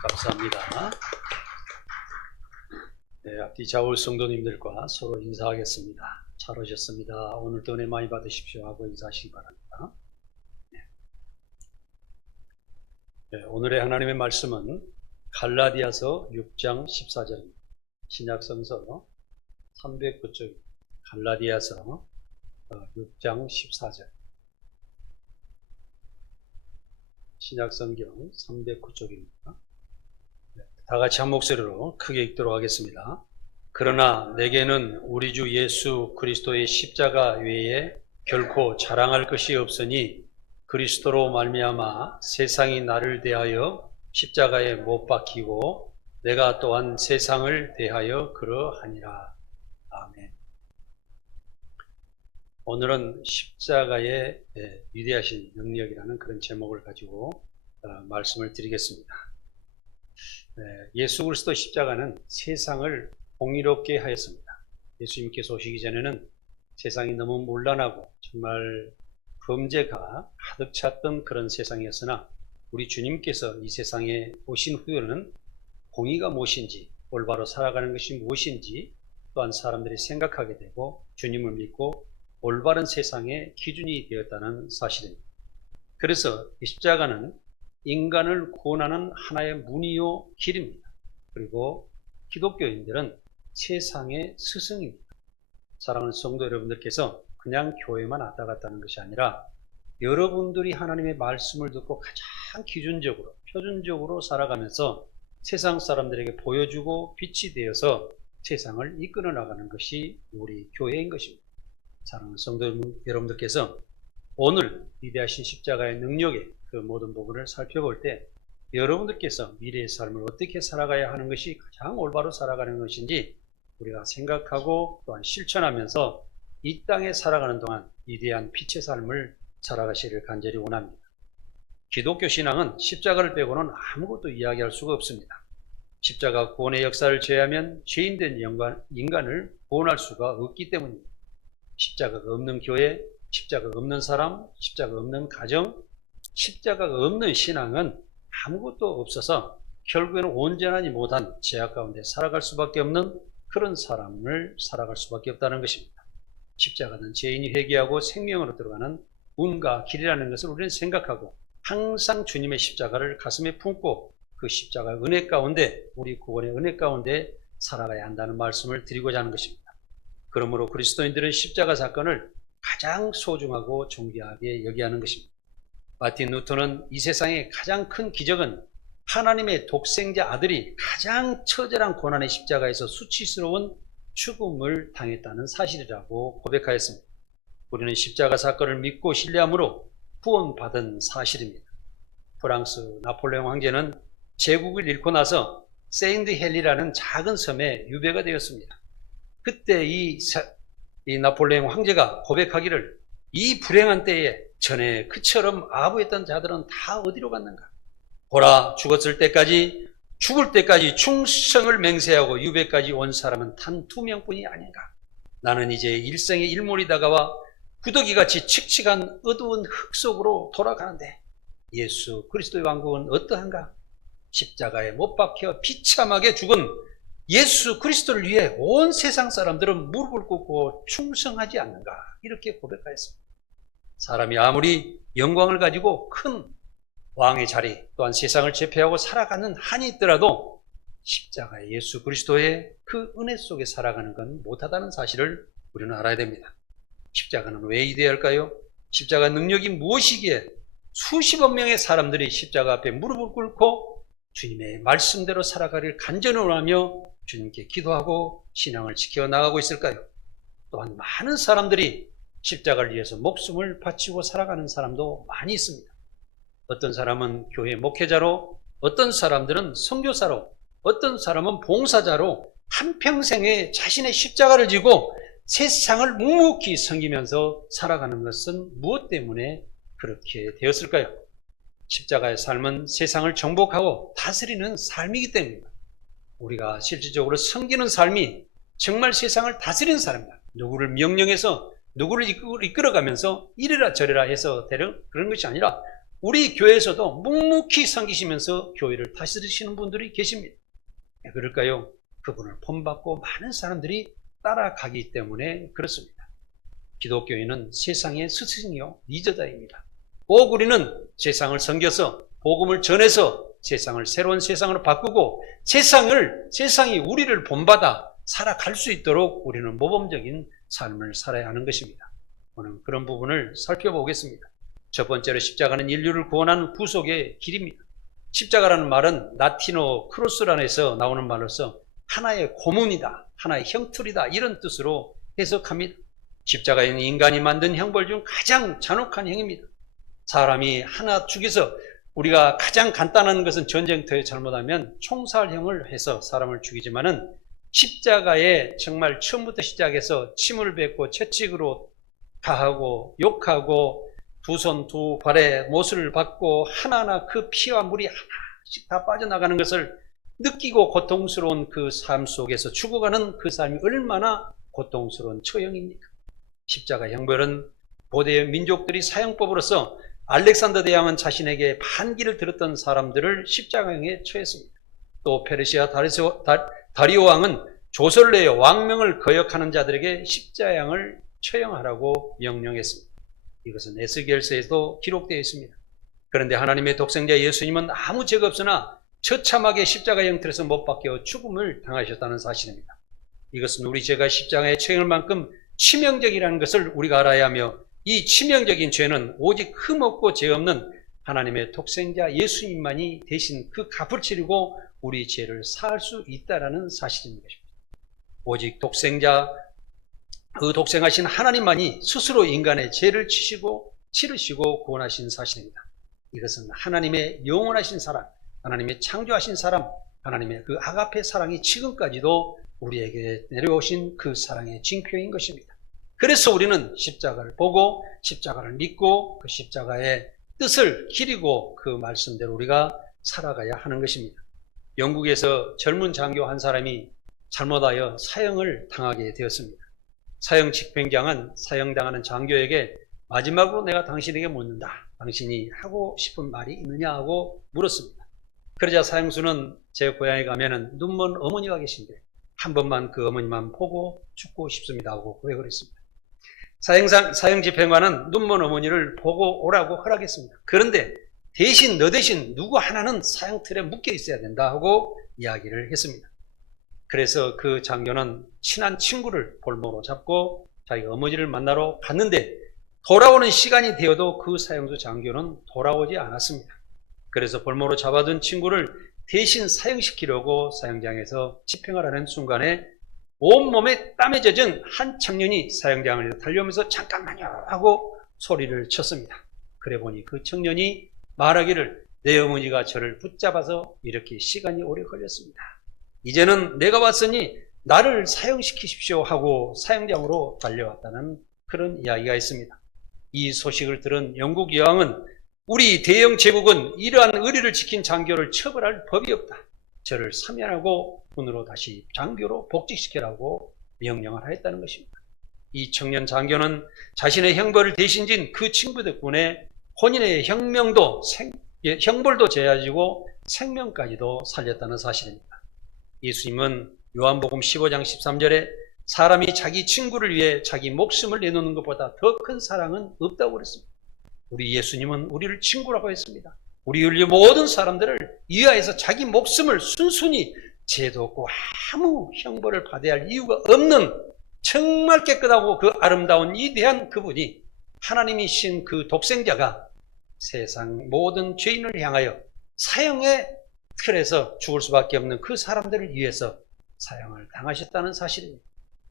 감사합니다. 네, 앞뒤 좌울 성도님들과 서로 인사하겠습니다. 잘 오셨습니다. 오늘도 은혜 많이 받으십시오 하고 인사하시기 바랍니다. 네, 오늘의 하나님의 말씀은 갈라디아서 6장 14절입니다. 신약성서 309쪽 갈라디아서 6장 14절 신약성경 309쪽입니다. 다 같이 한 목소리로 크게 읽도록 하겠습니다. 그러나 내게는 우리 주 예수 그리스도의 십자가 외에 결코 자랑할 것이 없으니 그리스도로 말미암아 세상이 나를 대하여 십자가에 못 박히고 내가 또한 세상을 대하여 그러하니라. 아멘. 오늘은 십자가의 위대하신 능력이라는 그런 제목을 가지고 말씀을 드리겠습니다. 예수 그리스도 십자가는 세상을 공의롭게 하였습니다. 예수님께서 오시기 전에는 세상이 너무 문란하고 정말 범죄가 가득 찼던 그런 세상이었으나 우리 주님께서 이 세상에 오신 후에는 공의가 무엇인지, 올바로 살아가는 것이 무엇인지 또한 사람들이 생각하게 되고 주님을 믿고 올바른 세상의 기준이 되었다는 사실입니다. 그래서 이 십자가는 인간을 구원하는 하나의 문이요 길입니다. 그리고 기독교인들은 세상의 스승입니다. 사랑하는 성도 여러분들께서 그냥 교회만 왔다 갔다 하는 것이 아니라 여러분들이 하나님의 말씀을 듣고 가장 기준적으로 표준적으로 살아가면서 세상 사람들에게 보여주고 빛이 되어서 세상을 이끌어 나가는 것이 우리 교회인 것입니다. 사랑하는 성도 여러분들께서 오늘 위대하신 십자가의 능력의 그 모든 부분을 살펴볼 때 여러분들께서 미래의 삶을 어떻게 살아가야 하는 것이 가장 올바로 살아가는 것인지 우리가 생각하고 또한 실천하면서 이 땅에 살아가는 동안 위대한 빛의 삶을 살아가시기를 간절히 원합니다. 기독교 신앙은 십자가를 빼고는 아무것도 이야기할 수가 없습니다. 십자가 구원의 역사를 제외하면 죄인된 인간을 구원할 수가 없기 때문입니다. 십자가가 없는 교회, 십자가가 없는 사람, 십자가가 없는 가정, 십자가가 없는 신앙은 아무것도 없어서 결국에는 온전하지 못한 죄악 가운데 살아갈 수밖에 없는 그런 사람을 살아갈 수밖에 없다는 것입니다. 십자가는 죄인이 회개하고 생명으로 들어가는 문과 길이라는 것을 우리는 생각하고 항상 주님의 십자가를 가슴에 품고 그 십자가 은혜 가운데 우리 구원의 은혜 가운데 살아가야 한다는 말씀을 드리고자 하는 것입니다. 그러므로 그리스도인들은 십자가 사건을 가장 소중하고 존귀하게 여기하는 것입니다. 마틴 루터는 이 세상의 가장 큰 기적은 하나님의 독생자 아들이 가장 처절한 고난의 십자가에서 수치스러운 죽음을 당했다는 사실이라고 고백하였습니다. 우리는 십자가 사건을 믿고 신뢰함으로 구원받은 사실입니다. 프랑스 나폴레옹 황제는 제국을 잃고 나서 세인트 헬리라는 작은 섬에 유배가 되었습니다. 그때 이 나폴레옹 황제가 고백하기를 이 불행한 때에 전에 그처럼 아부했던 자들은 다 어디로 갔는가? 보라, 죽을 때까지 충성을 맹세하고 유배까지 온 사람은 단 2명뿐이 아닌가? 나는 이제 일생의 일몰이 다가와 구더기같이 칙칙한 어두운 흙 속으로 돌아가는데 예수 그리스도의 왕국은 어떠한가? 십자가에 못 박혀 비참하게 죽은 예수 그리스도를 위해 온 세상 사람들은 무릎을 꿇고 충성하지 않는가? 이렇게 고백하였습니다. 사람이 아무리 영광을 가지고 큰 왕의 자리 또한 세상을 제패하고 살아가는 한이 있더라도 십자가의 예수 그리스도의 그 은혜 속에 살아가는 건 못하다는 사실을 우리는 알아야 됩니다. 십자가는 왜 위대할까요? 십자가 능력이 무엇이기에 수십억 명의 사람들이 십자가 앞에 무릎을 꿇고 주님의 말씀대로 살아가기를 간절히 원하며 주님께 기도하고 신앙을 지켜나가고 있을까요? 또한 많은 사람들이 십자가를 위해서 목숨을 바치고 살아가는 사람도 많이 있습니다. 어떤 사람은 교회 목회자로, 어떤 사람들은 선교사로, 어떤 사람은 봉사자로 한평생에 자신의 십자가를 지고 세상을 묵묵히 섬기면서 살아가는 것은 무엇 때문에 그렇게 되었을까요? 십자가의 삶은 세상을 정복하고 다스리는 삶이기 때문입니다. 우리가 실질적으로 섬기는 삶이 정말 세상을 다스리는 삶입니다. 누구를 명령해서 누구를 이끌어가면서 이래라 저래라 해서 되는 그런 것이 아니라 우리 교회에서도 묵묵히 섬기시면서 교회를 다스리시는 분들이 계십니다. 왜 그럴까요? 그분을 본받고 많은 사람들이 따라가기 때문에 그렇습니다. 기독교인은 세상의 스승이요 리더자입니다. 꼭 우리는 세상을 섬겨서 복음을 전해서 세상을 새로운 세상으로 바꾸고 세상이 우리를 본받아 살아갈 수 있도록 우리는 모범적인 삶을 살아야 하는 것입니다. 오늘 그런 부분을 살펴보겠습니다. 첫 번째로 십자가는 인류를 구원하는 구속의 길입니다. 십자가라는 말은 라틴어 크로스란에서 나오는 말로서 하나의 고문이다, 하나의 형틀이다 이런 뜻으로 해석합니다. 십자가는 인간이 만든 형벌 중 가장 잔혹한 행위입니다. 사람이 하나 죽여서 우리가 가장 간단한 것은 전쟁터에 잘못하면 총살형을 해서 사람을 죽이지만은 십자가에 정말 처음부터 시작해서 침을 뱉고 채찍으로 가하고 욕하고 두 손 두 발에 못을 박고 하나하나 그 피와 물이 하나씩 다 빠져나가는 것을 느끼고 고통스러운 그 삶 속에서 죽어가는 그 삶이 얼마나 고통스러운 처형입니까? 십자가 형벌은 고대 민족들이 사형법으로서 알렉산더 대왕은 자신에게 반기를 들었던 사람들을 십자가형에 처했습니다. 또 페르시아 다리오 왕은 조설 내에 왕명을 거역하는 자들에게 십자형을 처형하라고 명령했습니다. 이것은 에스겔서에도 기록되어 있습니다. 그런데 하나님의 독생자 예수님은 아무 죄가 없으나 처참하게 십자가 형틀에서 못 박혀 죽음을 당하셨다는 사실입니다. 이것은 우리 죄가 십자가에 처형할 만큼 치명적이라는 것을 우리가 알아야 하며 이 치명적인 죄는 오직 흠없고 죄 없는 하나님의 독생자 예수님만이 대신 그 값을 치르고 우리 죄를 사할 수 있다는 사실인 것입니다. 오직 그 독생하신 하나님만이 스스로 인간의 죄를 치르시고 구원하신 사실입니다. 이것은 하나님의 영원하신 사랑, 하나님의 창조하신 사람, 하나님의 그 아가페 사랑이 지금까지도 우리에게 내려오신 그 사랑의 징표인 것입니다. 그래서 우리는 십자가를 보고 십자가를 믿고 그 십자가의 뜻을 기리고 그 말씀대로 우리가 살아가야 하는 것입니다. 영국에서 젊은 장교 한 사람이 잘못하여 사형을 당하게 되었습니다. 사형 집행장은 사형당하는 장교에게 마지막으로 내가 당신에게 묻는다. 당신이 하고 싶은 말이 있느냐 하고 물었습니다. 그러자 사형수는 제 고향에 가면은 눈먼 어머니가 계신데 한 번만 그 어머니만 보고 죽고 싶습니다 하고 고백을 했습니다. 사형 집행관은 눈먼 어머니를 보고 오라고 허락했습니다. 그런데 너 대신 누구 하나는 사형틀에 묶여 있어야 된다 하고 이야기를 했습니다. 그래서 그 장교는 친한 친구를 볼모로 잡고 자기 어머니를 만나러 갔는데 돌아오는 시간이 되어도 그 사형수 장교는 돌아오지 않았습니다. 그래서 볼모로 잡아둔 친구를 대신 사형시키려고 사형장에서 집행하라는 순간에 온몸에 땀에 젖은 한 청년이 사형장을 달려오면서 잠깐만요 하고 소리를 쳤습니다. 그래 보니 그 청년이 말하기를 내 어머니가 저를 붙잡아서 이렇게 시간이 오래 걸렸습니다. 이제는 내가 왔으니 나를 사형시키십시오 하고 사형장으로 달려왔다는 그런 이야기가 있습니다. 이 소식을 들은 영국 여왕은 우리 대영 제국은 이러한 의리를 지킨 장교를 처벌할 법이 없다. 저를 사면하고 군으로 다시 장교로 복직시키라고 명령을 하였다는 것입니다. 이 청년 장교는 자신의 형벌을 대신 진 그 친구 덕분에 혼인의 형벌도 제하지고 생명까지도 살렸다는 사실입니다. 예수님은 요한복음 15장 13절에 사람이 자기 친구를 위해 자기 목숨을 내놓는 것보다 더 큰 사랑은 없다고 그랬습니다. 우리 예수님은 우리를 친구라고 했습니다. 우리 인류 모든 사람들을 위하여서 자기 목숨을 순순히 죄도 없고 아무 형벌을 받아야 할 이유가 없는 정말 깨끗하고 그 아름다운 위대한 그분이 하나님이신 그 독생자가 세상 모든 죄인을 향하여 사형의 틀에서 죽을 수밖에 없는 그 사람들을 위해서 사형을 당하셨다는 사실입니다.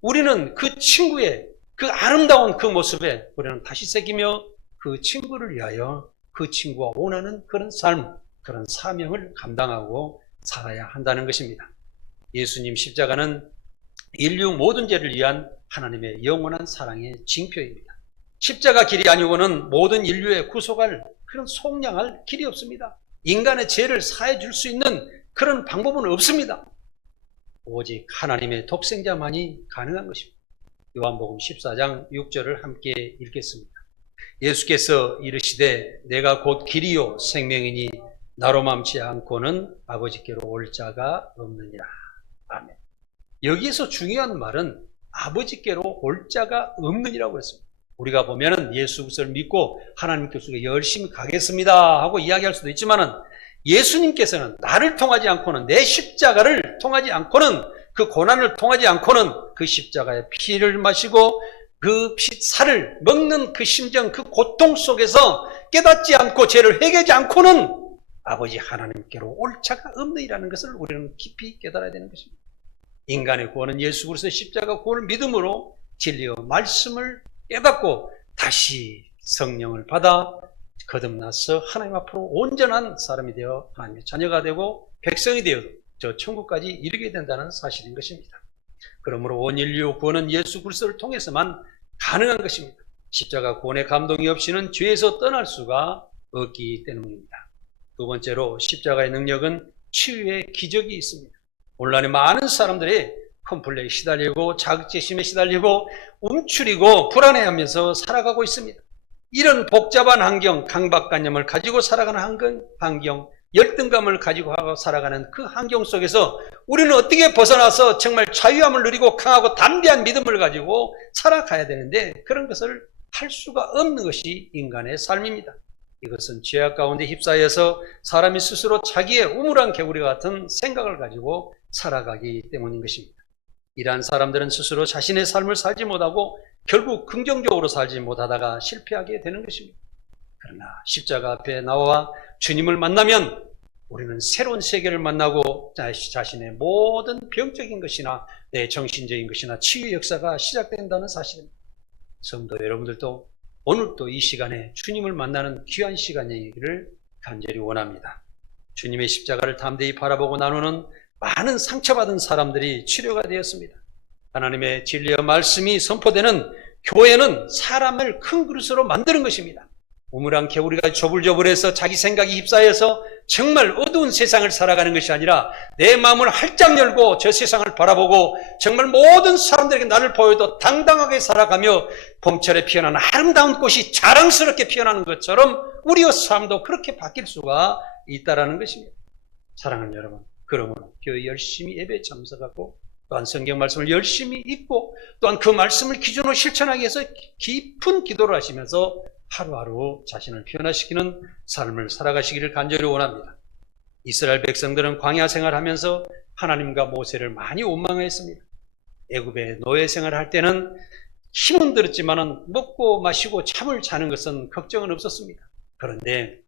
우리는 그 친구의 그 아름다운 그 모습에 우리는 다시 새기며 그 친구를 위하여 그 친구가 원하는 그런 삶, 그런 사명을 감당하고 살아야 한다는 것입니다. 예수님 십자가는 인류 모든 죄를 위한 하나님의 영원한 사랑의 징표입니다. 십자가 길이 아니고는 모든 인류의 구속할 그런 속량할 길이 없습니다. 인간의 죄를 사해 줄 수 있는 그런 방법은 없습니다. 오직 하나님의 독생자만이 가능한 것입니다. 요한복음 14장 6절을 함께 읽겠습니다. 예수께서 이르시되 내가 곧 길이요 생명이니 나로 맘치 않고는 아버지께로 올 자가 없느니라. 아멘. 여기에서 중요한 말은 아버지께로 올 자가 없느니라고 했습니다. 우리가 보면은 예수 그리스도를 믿고 하나님께 열심히 가겠습니다 하고 이야기할 수도 있지만은 예수님께서는 나를 통하지 않고는, 내 십자가를 통하지 않고는, 그 고난을 통하지 않고는 그 십자가의 피를 마시고 그 살을 먹는 그 심정, 그 고통 속에서 깨닫지 않고 죄를 회개하지 않고는 아버지 하나님께로 올 자가 없느니라는 것을 우리는 깊이 깨달아야 되는 것입니다. 인간의 구원은 예수 그리스도의 십자가 구원을 믿음으로 진리의 말씀을 깨닫고 다시 성령을 받아 거듭나서 하나님 앞으로 온전한 사람이 되어 하나님의 자녀가 되고 백성이 되어 저 천국까지 이르게 된다는 사실인 것입니다. 그러므로 온 인류 구원은 예수 그리스도를 통해서만 가능한 것입니다. 십자가 구원의 감동이 없이는 죄에서 떠날 수가 없기 때문입니다. 두 번째로 십자가의 능력은 치유의 기적이 있습니다. 오늘날에 많은 사람들이 컴플렉스에 시달리고 자격지심에 시달리고 움츠리고 불안해하면서 살아가고 있습니다. 이런 복잡한 환경, 강박관념을 가지고 살아가는 환경, 열등감을 가지고 살아가는 그 환경 속에서 우리는 어떻게 벗어나서 정말 자유함을 누리고 강하고 담대한 믿음을 가지고 살아가야 되는데 그런 것을 할 수가 없는 것이 인간의 삶입니다. 이것은 죄악 가운데 휩싸여서 사람이 스스로 자기의 우물한 개구리 같은 생각을 가지고 살아가기 때문인 것입니다. 이러한 사람들은 스스로 자신의 삶을 살지 못하고 결국 긍정적으로 살지 못하다가 실패하게 되는 것입니다. 그러나 십자가 앞에 나와 주님을 만나면 우리는 새로운 세계를 만나고 자신의 모든 병적인 것이나 내 정신적인 것이나 치유 역사가 시작된다는 사실입니다. 성도 여러분들도 오늘도 이 시간에 주님을 만나는 귀한 시간이기를 간절히 원합니다. 주님의 십자가를 담대히 바라보고 나누는 많은 상처받은 사람들이 치료가 되었습니다. 하나님의 진리와 말씀이 선포되는 교회는 사람을 큰 그릇으로 만드는 것입니다. 우물한 개구리가 조불조불해서 자기 생각이 휩싸여서 정말 어두운 세상을 살아가는 것이 아니라 내 마음을 활짝 열고 저 세상을 바라보고 정말 모든 사람들에게 나를 보여도 당당하게 살아가며 봄철에 피어나는 아름다운 꽃이 자랑스럽게 피어나는 것처럼 우리의 삶도 그렇게 바뀔 수가 있다는 것입니다. 사랑하는 여러분, 그러므로 교회 열심히 예배에 참석하고 또한 성경 말씀을 열심히 읽고 또한 그 말씀을 기준으로 실천하기 위해서 깊은 기도를 하시면서 하루하루 자신을 변화시키는 삶을 살아가시기를 간절히 원합니다. 이스라엘 백성들은 광야 생활하면서 하나님과 모세를 많이 원망했습니다. 애굽의 노예 생활할 때는 힘은 들었지만 먹고 마시고 잠을 자는 것은 걱정은 없었습니다. 그런데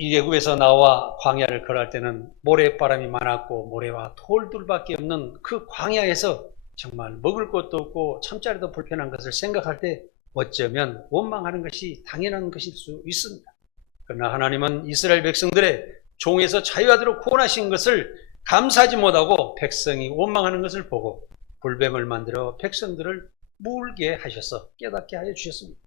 애굽에서 나와 광야를 걸어갈 때는 모래바람이 많았고 모래와 돌들밖에 없는 그 광야에서 정말 먹을 것도 없고 잠자리도 불편한 것을 생각할 때 어쩌면 원망하는 것이 당연한 것일 수 있습니다. 그러나 하나님은 이스라엘 백성들의 종에서 자유하도록 구원하신 것을 감사하지 못하고 백성이 원망하는 것을 보고 불뱀을 만들어 백성들을 물게 하셔서 깨닫게 하여 주셨습니다.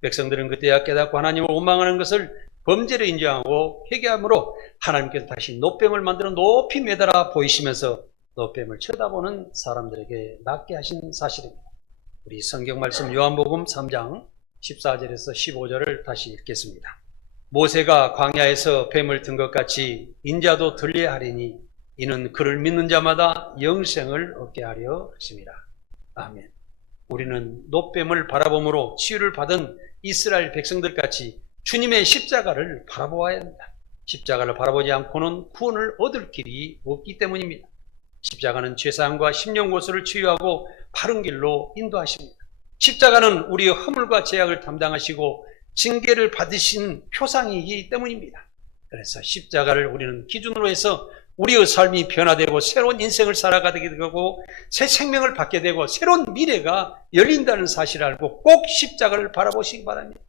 백성들은 그때야 깨닫고 하나님을 원망하는 것을 범죄를 인정하고 회개함으로 하나님께서 다시 노뱀을 만들어 높이 매달아 보이시면서 노뱀을 쳐다보는 사람들에게 낫게 하신 사실입니다. 우리 성경 말씀 요한복음 3장 14절에서 15절을 다시 읽겠습니다. 모세가 광야에서 뱀을 든 것 같이 인자도 들려야 하리니 이는 그를 믿는 자마다 영생을 얻게 하려 하심이라. 아멘. 우리는 노뱀을 바라봄으로 치유를 받은 이스라엘 백성들같이 주님의 십자가를 바라보아야 합니다. 십자가를 바라보지 않고는 구원을 얻을 길이 없기 때문입니다. 십자가는 죄사함과 심령고소를 치유하고 바른 길로 인도하십니다. 십자가는 우리의 허물과 죄악을 담당하시고 징계를 받으신 표상이기 때문입니다. 그래서 십자가를 우리는 기준으로 해서 우리의 삶이 변화되고 새로운 인생을 살아가게 되고 새 생명을 받게 되고 새로운 미래가 열린다는 사실을 알고 꼭 십자가를 바라보시기 바랍니다.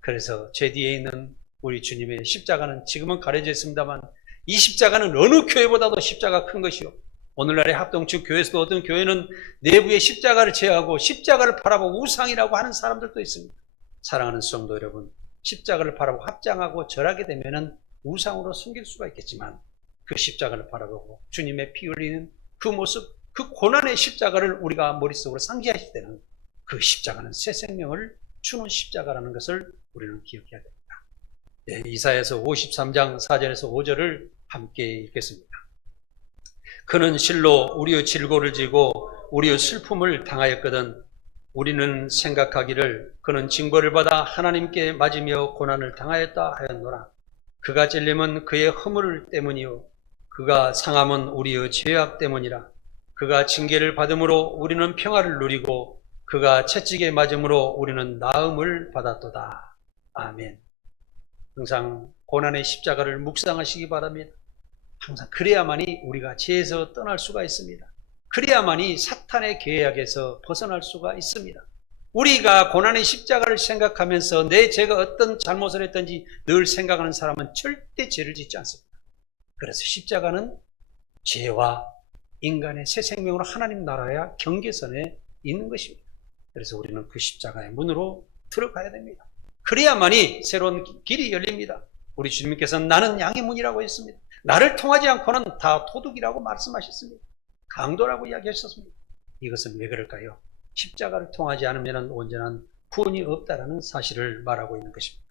그래서 제 뒤에 있는 우리 주님의 십자가는 지금은 가려져 있습니다만 이 십자가는 어느 교회보다도 십자가 큰 것이요. 오늘날의 합동축 교회에서도 어떤 교회는 내부에 십자가를 제하고 십자가를 바라보고 우상이라고 하는 사람들도 있습니다. 사랑하는 성도 여러분, 십자가를 바라보고 합장하고 절하게 되면은 우상으로 숨길 수가 있겠지만 그 십자가를 바라보고 주님의 피 흘리는 그 모습, 그 고난의 십자가를 우리가 머릿속으로 상기하실 때는 그 십자가는 새 생명을 주는 십자가라는 것을 우리는 기억해야 됩니다. 네, 이사야서 53장 4절에서 5절을 함께 읽겠습니다. 그는 실로 우리의 질고를 지고 우리의 슬픔을 당하였거든 우리는 생각하기를 그는 징벌을 받아 하나님께 맞으며 고난을 당하였다 하였노라. 그가 찔림은 그의 허물 때문이요 그가 상함은 우리의 죄악 때문이라. 그가 징계를 받음으로 우리는 평화를 누리고 그가 채찍에 맞음으로 우리는 나음을 받았도다. 아멘. 항상 고난의 십자가를 묵상하시기 바랍니다. 항상 그래야만이 우리가 죄에서 떠날 수가 있습니다. 그래야만이 사탄의 계략에서 벗어날 수가 있습니다. 우리가 고난의 십자가를 생각하면서 내 죄가 어떤 잘못을 했든지 늘 생각하는 사람은 절대 죄를 짓지 않습니다. 그래서 십자가는 죄와 인간의 새 생명으로 하나님 나라의 경계선에 있는 것입니다. 그래서 우리는 그 십자가의 문으로 들어가야 됩니다. 그래야만이 새로운 길이 열립니다. 우리 주님께서는 나는 양의 문이라고 했습니다. 나를 통하지 않고는 다 도둑이라고 말씀하셨습니다. 강도라고 이야기하셨습니다. 이것은 왜 그럴까요? 십자가를 통하지 않으면 온전한 구원이 없다라는 사실을 말하고 있는 것입니다.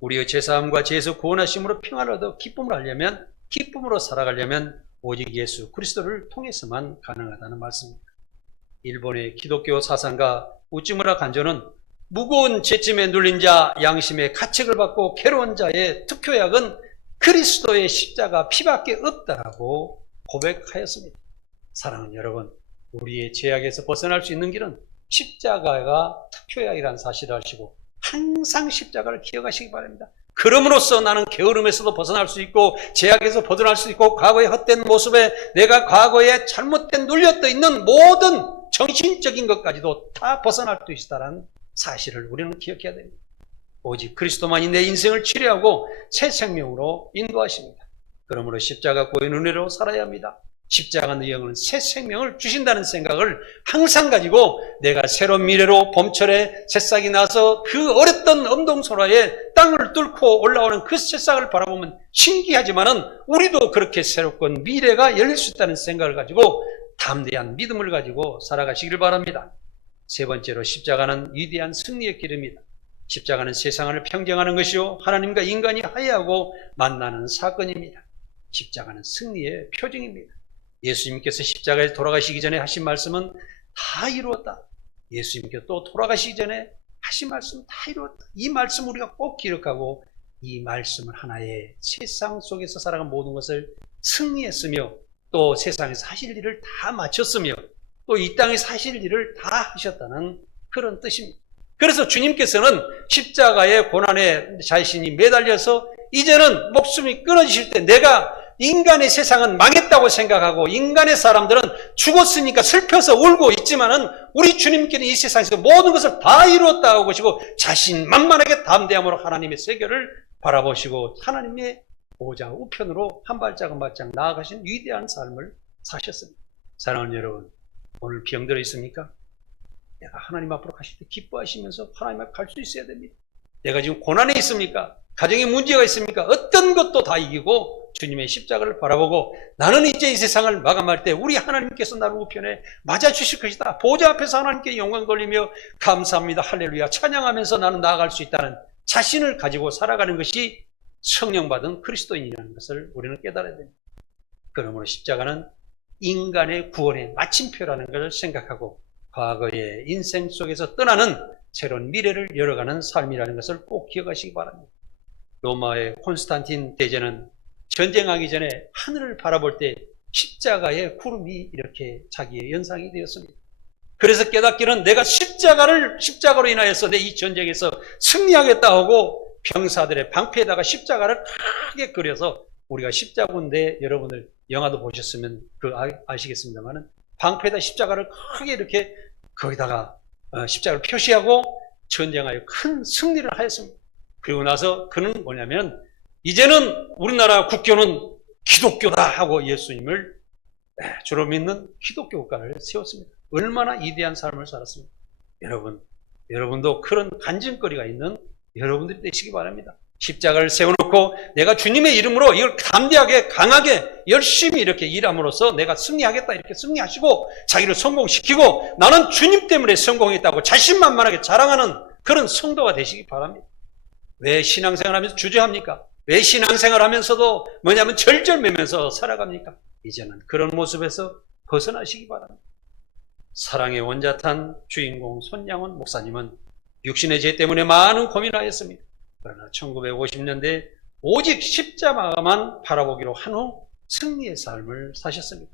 우리의 죄사함과 죄에서 구원하심으로 평안을 얻어 기쁨을 하려면, 기쁨으로 살아가려면 오직 예수 그리스도를 통해서만 가능하다는 말씀입니다. 일본의 기독교 사상가 우찌무라 간조는 무거운 죄짐에 눌린 자, 양심의 가책을 받고 괴로운 자의 특효약은 그리스도의 십자가 피밖에 없다라고 고백하였습니다. 사랑하는 여러분, 우리의 죄악에서 벗어날 수 있는 길은 십자가가 특효약이라는 사실을 아시고 항상 십자가를 기억하시기 바랍니다. 그럼으로써 나는 게으름에서도 벗어날 수 있고 죄악에서 벗어날 수 있고 과거의 헛된 모습에 내가 과거에 잘못된 눌려떠 있는 모든 정신적인 것까지도 다 벗어날 수 있다는 사실을 우리는 기억해야 됩니다. 오직 그리스도만이 내 인생을 치료하고 새 생명으로 인도하십니다. 그러므로 십자가 고의 은혜로 살아야 합니다. 십자가 능력은 새 생명을 주신다는 생각을 항상 가지고 내가 새로운 미래로 봄철에 새싹이 나서 그 어렸던 엄동소라에 땅을 뚫고 올라오는 그 새싹을 바라보면 신기하지만은 우리도 그렇게 새롭건 미래가 열릴 수 있다는 생각을 가지고 담대한 믿음을 가지고 살아가시길 바랍니다. 세 번째로 십자가는 위대한 승리의 길입니다. 십자가는 세상을 평정하는 것이요 하나님과 인간이 화해하고 만나는 사건입니다. 십자가는 승리의 표징입니다. 예수님께서 십자가에 돌아가시기 전에 하신 말씀은 다 이루었다. 예수님께서 또 돌아가시기 전에 하신 말씀은 다 이루었다. 이 말씀 우리가 꼭 기억하고 이 말씀을 하나의 세상 속에서 살아간 모든 것을 승리했으며 또 세상에서 하실 일을 다 마쳤으며 또 이 땅에서 하실 일을 다 하셨다는 그런 뜻입니다. 그래서 주님께서는 십자가의 고난에 자신이 매달려서 이제는 목숨이 끊어지실 때 내가 인간의 세상은 망했다고 생각하고 인간의 사람들은 죽었으니까 슬퍼서 울고 있지만은 우리 주님께는 이 세상에서 모든 것을 다 이루었다고 보시고 자신만만하게 담대함으로 하나님의 세계를 바라보시고 하나님의 보좌 우편으로 한 발짝 한 발짝 나아가신 위대한 삶을 사셨습니다. 사랑하는 여러분, 오늘 병들어 있습니까? 내가 하나님 앞으로 가실 때 기뻐하시면서 하나님 앞에 갈 수 있어야 됩니다. 내가 지금 고난에 있습니까? 가정에 문제가 있습니까? 어떤 것도 다 이기고 주님의 십자가를 바라보고 나는 이제 이 세상을 마감할 때 우리 하나님께서 나를 우편에 맞아주실 것이다. 보좌 앞에서 하나님께 영광 돌리며 감사합니다. 할렐루야 찬양하면서 나는 나아갈 수 있다는 자신을 가지고 살아가는 것이 성령받은 그리스도인이라는 것을 우리는 깨달아야 됩니다. 그러므로 십자가는 인간의 구원의 마침표라는 것을 생각하고 과거의 인생 속에서 떠나는 새로운 미래를 열어가는 삶이라는 것을 꼭 기억하시기 바랍니다. 로마의 콘스탄틴 대제는 전쟁하기 전에 하늘을 바라볼 때 십자가의 구름이 이렇게 자기의 연상이 되었습니다. 그래서 깨닫기는 내가 십자가로 인하여서 내 이 전쟁에서 승리하겠다 하고 병사들의 방패에다가 십자가를 크게 그려서 우리가 십자군데 여러분들 영화도 보셨으면 아시겠습니다만은 방패에다 십자가를 크게 이렇게 거기다가 십자가를 표시하고 전쟁하여 큰 승리를 하였습니다. 그리고 나서 그는 뭐냐면 이제는 우리나라 국교는 기독교다 하고 예수님을 주로 믿는 기독교 국가를 세웠습니다. 얼마나 위대한 삶을 살았습니까? 여러분도 그런 간증거리가 있는 여러분들이 되시기 바랍니다. 십자가를 세워놓고 내가 주님의 이름으로 이걸 담대하게 강하게 열심히 이렇게 일함으로써 내가 승리하겠다 이렇게 승리하시고 자기를 성공시키고 나는 주님 때문에 성공했다고 자신만만하게 자랑하는 그런 성도가 되시기 바랍니다. 왜 신앙생활하면서 주저합니까? 왜 신앙생활하면서도 뭐냐면 절절매면서 살아갑니까? 이제는 그런 모습에서 벗어나시기 바랍니다. 사랑의 원자탄 주인공 손양원 목사님은 육신의 죄 때문에 많은 고민을 하였습니다. 그러나 1950년대 오직 십자가만 바라보기로 한 후 승리의 삶을 사셨습니다.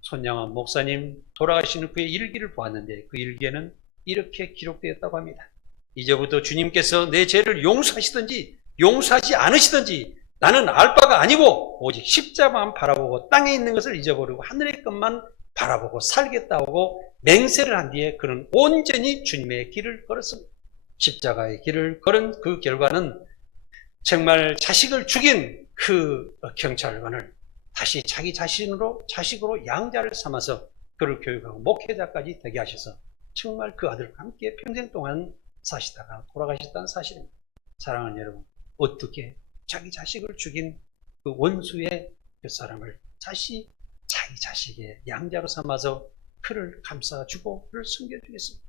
손양원 목사님 돌아가시는 그의 일기를 보았는데 그 일기에는 이렇게 기록되었다고 합니다. 이제부터 주님께서 내 죄를 용서하시든지 용서하지 않으시든지 나는 알 바가 아니고 오직 십자가만 바라보고 땅에 있는 것을 잊어버리고 하늘의 것만 바라보고 살겠다고 맹세를 한 뒤에 그는 온전히 주님의 길을 걸었습니다. 십자가의 길을 걸은 그 결과는 정말 자식을 죽인 그 경찰관을 다시 자기 자식으로 양자를 삼아서 그를 교육하고 목회자까지 되게 하셔서 정말 그 아들과 함께 평생 동안 사시다가 돌아가셨다는 사실입니다. 사랑하는 여러분, 어떻게 자기 자식을 죽인 그 원수의 그 사람을 다시 자기 자식의 양자로 삼아서 그를 감싸주고 그를 섬겨주겠습니다.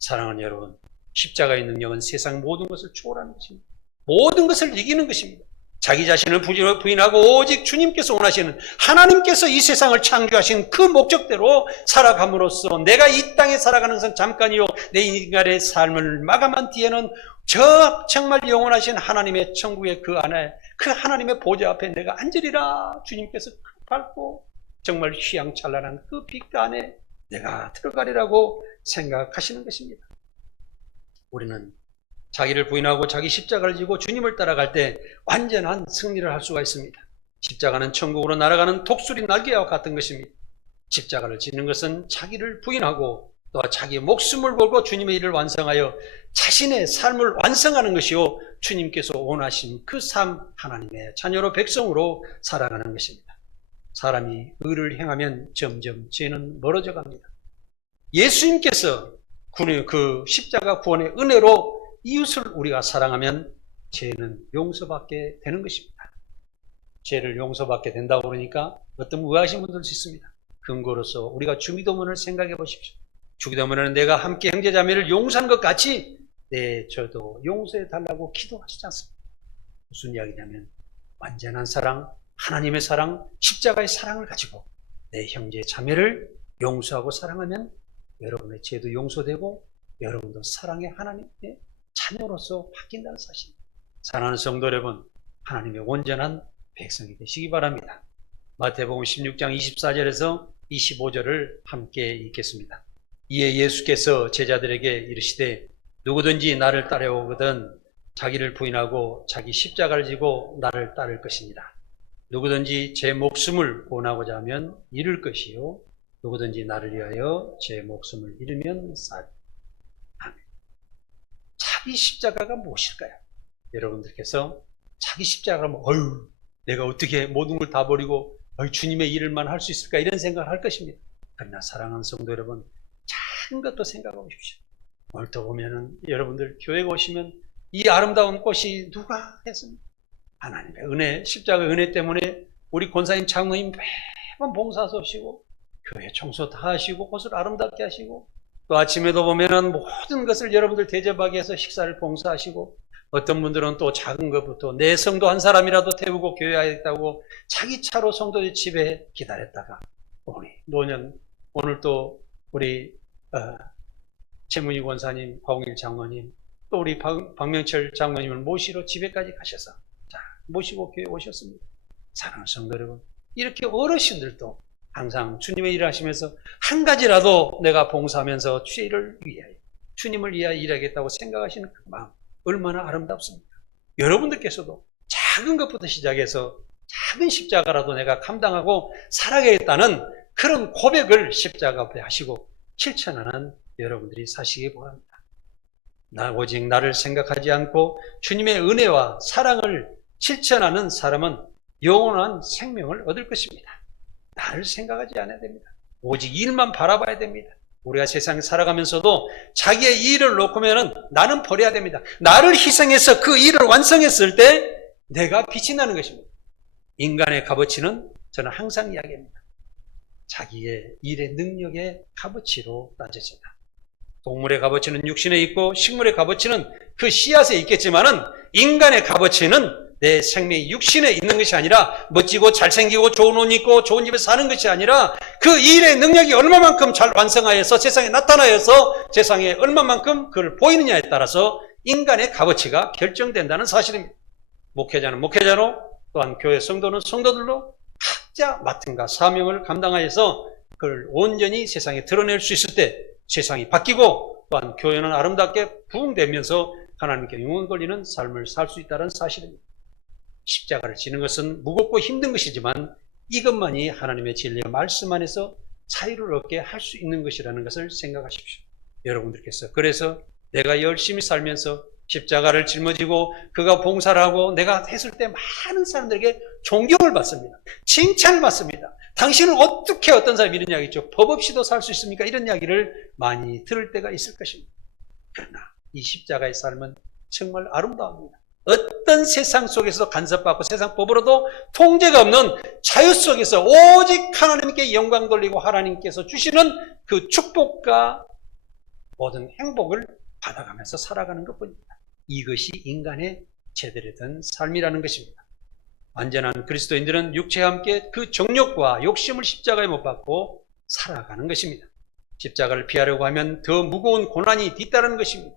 사랑하는 여러분, 십자가의 능력은 세상 모든 것을 초월하는 것입니다. 모든 것을 이기는 것입니다. 자기 자신을 부인하고 오직 주님께서 원하시는 하나님께서 이 세상을 창조하신 그 목적대로 살아감으로써 내가 이 땅에 살아가는 것은 잠깐이요 내 인간의 삶을 마감한 뒤에는 저 정말 영원하신 하나님의 천국의 그 안에 그 하나님의 보좌 앞에 내가 앉으리라. 주님께서 밟고 정말 휘황찬란한 그 빛 안에 내가 들어가리라고 생각하시는 것입니다. 우리는 자기를 부인하고 자기 십자가를 지고 주님을 따라갈 때 완전한 승리를 할 수가 있습니다. 십자가는 천국으로 날아가는 독수리 날개와 같은 것입니다. 십자가를 지는 것은 자기를 부인하고 또 자기의 목숨을 걸고 주님의 일을 완성하여 자신의 삶을 완성하는 것이요 주님께서 원하신 그 삶, 하나님의 자녀로 백성으로 살아가는 것입니다. 사람이 의를 행하면 점점 죄는 멀어져 갑니다. 예수님께서 그 십자가 구원의 은혜로 이웃을 우리가 사랑하면 죄는 용서받게 되는 것입니다. 죄를 용서받게 된다고 그러니까 어떤 의아하신 분들도 있습니다. 근거로서 우리가 주기도문을 생각해 보십시오. 주기도문에는 내가 함께 형제자매를 용서한 것 같이 저도 용서해 달라고 기도하시지 않습니다. 무슨 이야기냐면 완전한 사랑, 하나님의 사랑, 십자가의 사랑을 가지고 내 형제 자매를 용서하고 사랑하면 여러분의 죄도 용서되고 여러분도 사랑의 하나님의 자녀로서 바뀐다는 사실. 사랑하는 성도 여러분, 하나님의 온전한 백성이 되시기 바랍니다. 마태복음 16장 24절에서 25절을 함께 읽겠습니다. 이에 예수께서 제자들에게 이르시되 누구든지 나를 따라오거든 자기를 부인하고 자기 십자가를 지고 나를 따를 것이니라. 누구든지 제 목숨을 구원하고자 하면 잃을 것이요 누구든지 나를 위하여 제 목숨을 잃으면 살. 아멘. 자기 십자가가 무엇일까요? 여러분들께서 자기 십자가가 내가 어떻게 모든 걸 다 버리고 주님의 일을만 할 수 있을까 이런 생각을 할 것입니다. 그러나 사랑하는 성도 여러분, 작은 것도 생각해 보십시오. 오늘 또 보면은 여러분들 교회에 오시면 이 아름다운 꽃이 누가 했습니까? 하나님의 은혜, 십자가의 은혜 때문에 우리 권사님 장로님 매번 봉사하시고 교회 청소 다 하시고 옷을 아름답게 하시고 또 아침에도 보면은 모든 것을 여러분들 대접하기 위해서 식사를 봉사하시고 어떤 분들은 또 작은 것부터 내 성도 한 사람이라도 태우고 교회에 와야겠다고 자기 차로 성도들 집에 기다렸다가 우리 노년 오늘 또 우리 최문희 권사님, 박홍일 장로님 또 우리 박명철 장로님을 모시러 집에까지 가셔서 모시고 교회에 오셨습니다. 사랑하는 성도 여러분, 이렇게 어르신들도 항상 주님의 일을 하시면서 한 가지라도 내가 봉사하면서 죄를 위하여 주님을 위하여 일하겠다고 생각하시는 그 마음 얼마나 아름답습니까? 여러분들께서도 작은 것부터 시작해서 작은 십자가라도 내가 감당하고 살아가겠다는 그런 고백을 십자가 앞에 하시고 실천하는 여러분들이 사시기 바랍니다. 오직 나를 생각하지 않고 주님의 은혜와 사랑을 실천하는 사람은 영원한 생명을 얻을 것입니다. 나를 생각하지 않아야 됩니다. 오직 일만 바라봐야 됩니다. 우리가 세상에 살아가면서도 자기의 일을 놓고면은 나는 버려야 됩니다. 나를 희생해서 그 일을 완성했을 때 내가 빛이 나는 것입니다. 인간의 값어치는 저는 항상 이야기합니다. 자기의 일의 능력의 값어치로 따져진다. 동물의 값어치는 육신에 있고 식물의 값어치는 그 씨앗에 있겠지만은 인간의 값어치는 내 생명이 육신에 있는 것이 아니라 멋지고 잘생기고 좋은 옷 입고 좋은 집에 사는 것이 아니라 그 일의 능력이 얼마만큼 잘 완성하여서 세상에 나타나여서 세상에 얼마만큼 그걸 보이느냐에 따라서 인간의 값어치가 결정된다는 사실입니다. 목회자는 목회자로 또한 교회 성도는 성도들로 각자 맡은가 사명을 감당하여서 그걸 온전히 세상에 드러낼 수 있을 때 세상이 바뀌고 또한 교회는 아름답게 부흥되면서 하나님께 영원 걸리는 삶을 살 수 있다는 사실입니다. 십자가를 지는 것은 무겁고 힘든 것이지만 이것만이 하나님의 진리의 말씀 안에서 자유를 얻게 할 수 있는 것이라는 것을 생각하십시오. 여러분들께서 그래서 내가 열심히 살면서 십자가를 짊어지고 그가 봉사를 하고 내가 했을 때 많은 사람들에게 존경을 받습니다. 칭찬을 받습니다. 당신은 어떻게 어떤 사람이 이런 이야기 있죠. 법 없이도 살 수 있습니까? 이런 이야기를 많이 들을 때가 있을 것입니다. 그러나 이 십자가의 삶은 정말 아름다웁니다. 어떤 세상 속에서도 간섭받고 세상 법으로도 통제가 없는 자유 속에서 오직 하나님께 영광 돌리고 하나님께서 주시는 그 축복과 모든 행복을 받아가면서 살아가는 것뿐입니다. 이것이 인간의 제대로 된 삶이라는 것입니다. 완전한 그리스도인들은 육체와 함께 그 정욕과 욕심을 십자가에 못 박고 살아가는 것입니다. 십자가를 피하려고 하면 더 무거운 고난이 뒤따르는 것입니다.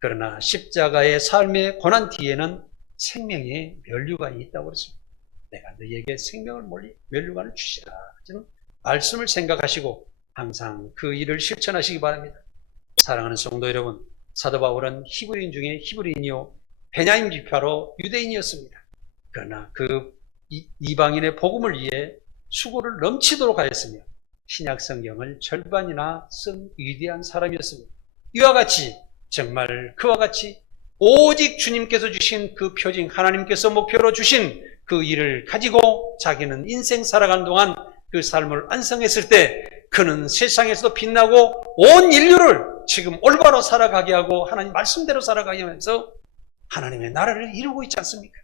그러나 십자가의 삶의 고난 뒤에는 생명의 면류관이 있다고 그랬습니다. 내가 너희에게 생명을 면류관을 주시라. 지금 말씀을 생각하시고 항상 그 일을 실천하시기 바랍니다. 사랑하는 성도 여러분, 사도 바울은 히브리인 중에 히브리인이요 베냐민 지파로 유대인이었습니다. 그러나 그 이방인의 복음을 위해 수고를 넘치도록 하였으며 신약 성경을 절반이나 쓴 위대한 사람이었습니다. 이와 같이 정말 그와 같이 오직 주님께서 주신 그 표징, 하나님께서 목표로 주신 그 일을 가지고 자기는 인생 살아가는 동안 그 삶을 완성했을 때 그는 세상에서도 빛나고 온 인류를 지금 올바로 살아가게 하고 하나님 말씀대로 살아가게 하면서 하나님의 나라를 이루고 있지 않습니까?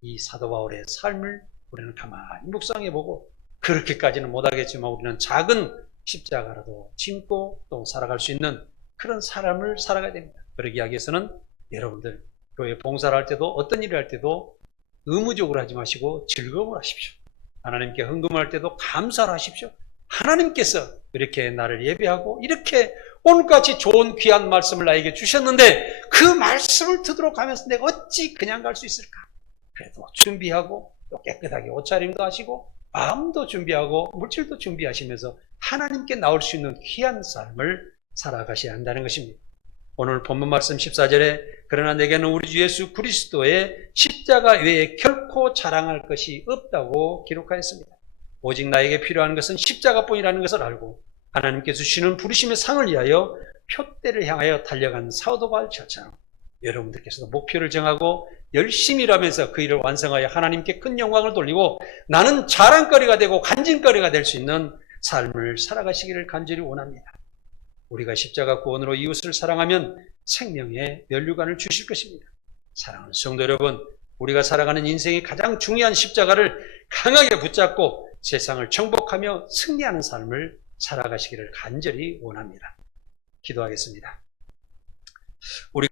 이 사도 바울의 삶을 우리는 가만히 묵상해보고 그렇게까지는 못하겠지만 우리는 작은 십자가라도 짐고 또 살아갈 수 있는 그런 사람을 살아가야 됩니다. 그러기 위해서는 여러분들 교회 봉사를 할 때도 어떤 일을 할 때도 의무적으로 하지 마시고 즐거움을 하십시오. 하나님께 헌금을 할 때도 감사를 하십시오. 하나님께서 이렇게 나를 예배하고 이렇게 오늘같이 좋은 귀한 말씀을 나에게 주셨는데 그 말씀을 듣도록 하면서 내가 어찌 그냥 갈 수 있을까? 그래도 준비하고 또 깨끗하게 옷차림도 하시고 마음도 준비하고 물질도 준비하시면서 하나님께 나올 수 있는 귀한 삶을 살아가셔야 한다는 것입니다. 오늘 본문 말씀 14절에 그러나 내게는 우리 주 예수 그리스도의 십자가 외에 결코 자랑할 것이 없다고 기록하였습니다. 오직 나에게 필요한 것은 십자가뿐이라는 것을 알고 하나님께서 주시는 부르심의 상을 위하여 표대를 향하여 달려간 사도 바울처럼 여러분들께서도 목표를 정하고 열심히 일하면서 그 일을 완성하여 하나님께 큰 영광을 돌리고 나는 자랑거리가 되고 간증거리가 될 수 있는 삶을 살아가시기를 간절히 원합니다. 우리가 십자가 구원으로 이웃을 사랑하면 생명의 면류관을 주실 것입니다. 사랑하는 성도 여러분, 우리가 살아가는 인생의 가장 중요한 십자가를 강하게 붙잡고 세상을 정복하며 승리하는 삶을 살아가시기를 간절히 원합니다. 기도하겠습니다. 우리